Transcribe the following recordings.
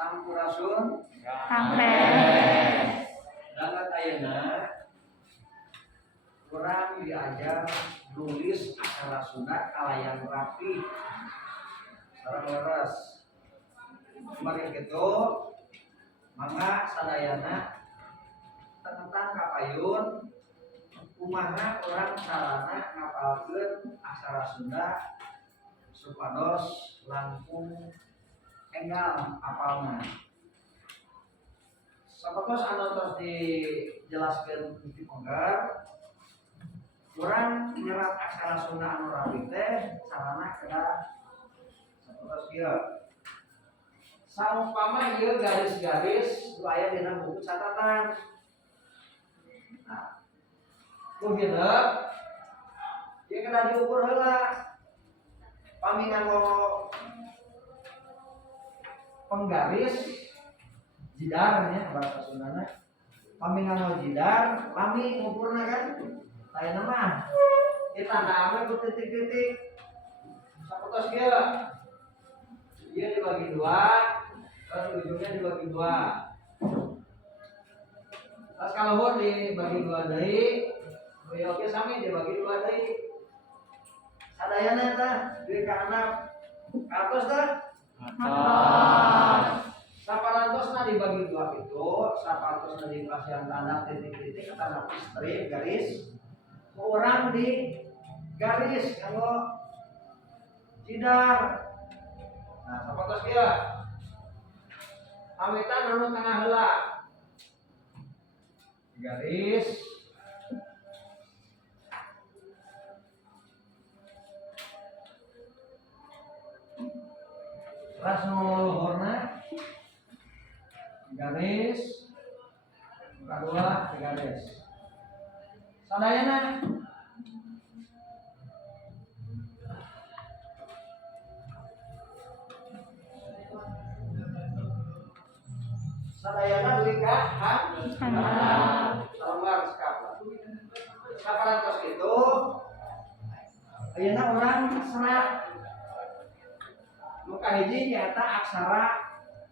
Sampurasun Sampai dangat ayeuna urang diajar nulis aksara Sunda kalayan rapi sareng leres. Mari kitu mangga sadayana tentang kapayun kumaha urang carana ngapalkeun aksara Sunda supados langkung enggal apalna. Sapatos anu tos dijelaskeun di penggar urang nyerat aksara Sunda anu rapi teh carana kada sapatos kieu. Saumpama ieu garis-garis nu aya dina buku catatan. Nah, ku hideuk ieu kada diukur heula. Pami nganggo penggaris jidarnya bahasa Sundana. Pami nganggo jidar, pami ngukurna kan tayana mah ditandaan ku titik-titik. Sapatos kieu. Ieu dibagi dua, terus ujungnya dibagi dua. Terus kaluhur dibagi dua deui, ieu oge sami dibagi dua deui. Sadayana tah duit ka anak katos tah saparantosna dibagi dua itu, saparantosna dikasih tanda titik-titik tanda strip garis, urang di garis kanggo jidar. Nah, sapatos kieu. Pamitan anu tengah heula. Garis ras nu luhurna garis kadua garis. Sadayana duit ka handap lembar sekap. Saparantos kitu ayeuna urang serat nu kahiji nyaeta aksara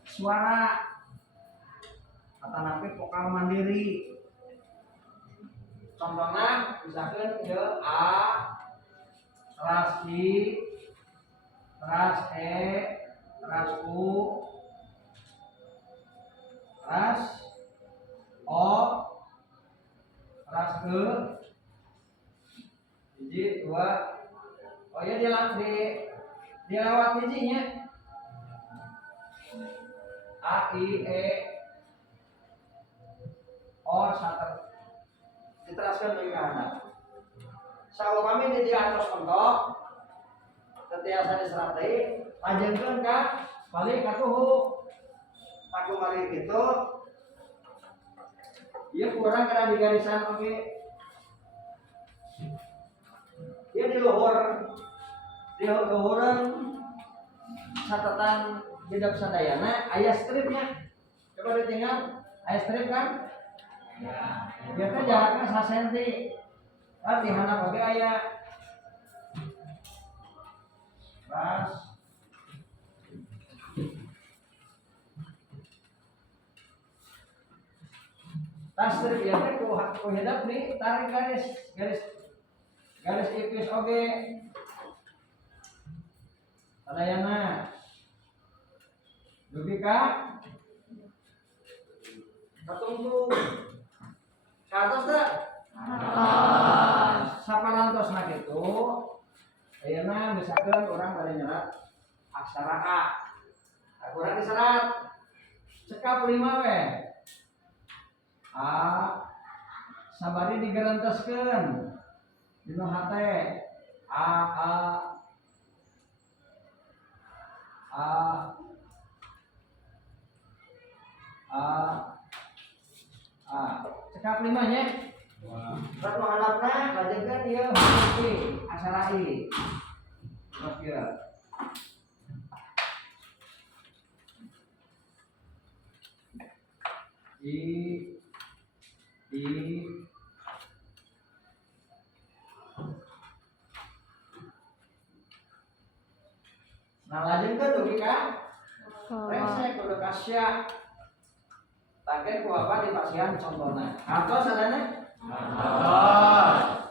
suara kata napi vokal mandiri. Contohna misalkan ieu A ras I ras E ras U ras O ras E hiji dua. Oh ya dilewat hijinya A I E O sater diteraskeun deui ka handap. Saupami di diatos ontok tetiasa diserat deui pajengkeun ka balik ka tuhu. Aku mari kitu ieu kurang kana di garisan oge. Ieu di luhureun catatan hidup sadayana aya stripnya. Coba ditinggal aya strip kan? Ya. Biar teh jarakna 1 cm. Kan di handap oge aya. Ras tas strip ya teh ku hidup nih tarik garis tipis oge. Sadayana dugi ka katungtung ka atas teh saparantosna kitu ayeuna misalkeun urang bade nyerat aksara A. Urang diserat cekap 5 we. A sabari digerenteskeun dinu hate A cekap 5 nya. Terus nu handapna lajengkeun ieu huruf aksara I. Oke. Nah lajengkeun dugi ka resek kudu ka kasya. Takkan ku apa di pasihan contohnya. Apa sadana?